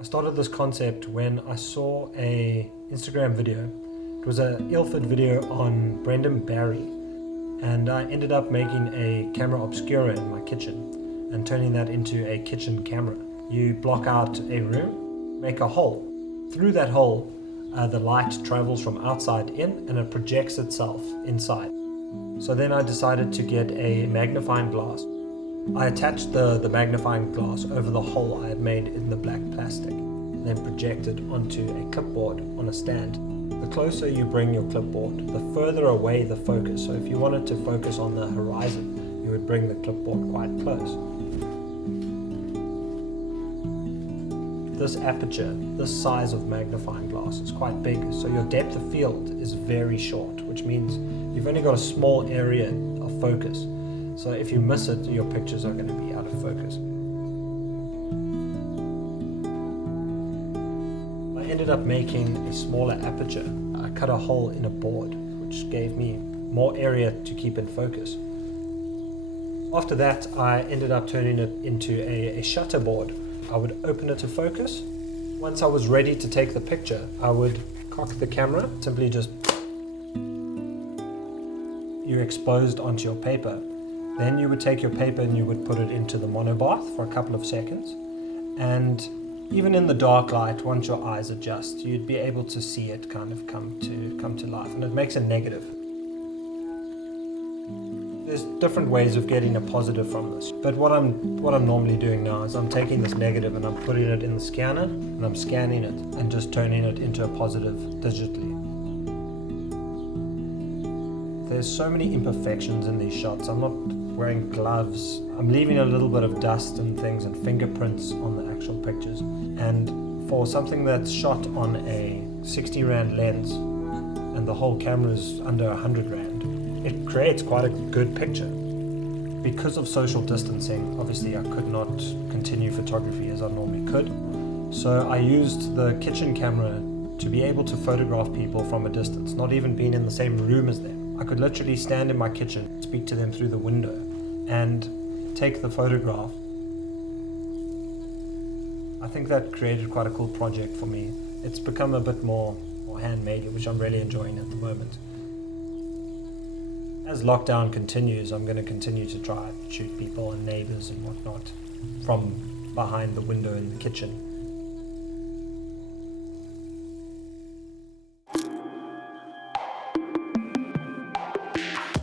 I started this concept when I saw a Instagram video. It was an Ilford video on Brendan Barry, and I ended up making a camera obscura in my kitchen and turning that into a kitchen camera. You block out a room, make a hole. Through that hole, the light travels from outside in and it projects itself inside. So then I decided to get a magnifying glass. I attached the magnifying glass over the hole I had made in the black plastic, then projected onto a clipboard on a stand. The closer you bring your clipboard, the further away the focus. So if you wanted to focus on the horizon, you would bring the clipboard quite close. This aperture, this size of magnifying glass is quite big, so your depth of field is very short, which means you've only got a small area of focus. So if you miss it, your pictures are going to be out of focus. I ended up making a smaller aperture. I cut a hole in a board, which gave me more area to keep in focus. After that, I ended up turning it into a shutter board. I would open it to focus. Once I was ready to take the picture, I would cock the camera, simply just you're exposed onto your paper. Then you would take your paper and you would put it into the monobath for a couple of seconds. And even in the dark light, once your eyes adjust, you'd be able to see it kind of come to life, and it makes a negative. There's different ways of getting a positive from this, but what I'm normally doing now is I'm taking this negative and I'm putting it in the scanner and I'm scanning it and just turning it into a positive digitally. There's so many imperfections in these shots. I'm not wearing gloves. I'm leaving a little bit of dust and things and fingerprints on the actual pictures. And for something that's shot on a 60 Rand lens and the whole camera is under 100 Rand, it creates quite a good picture. Because of social distancing, obviously I could not continue photography as I normally could. So I used the kitchen camera to be able to photograph people from a distance, not even being in the same room as them. I could literally stand in my kitchen, speak to them through the window, and take the photograph. I think that created quite a cool project for me. It's become a bit more handmade, which I'm really enjoying at the moment. As lockdown continues, I'm going to continue to try to shoot people and neighbors and whatnot from behind the window in the kitchen.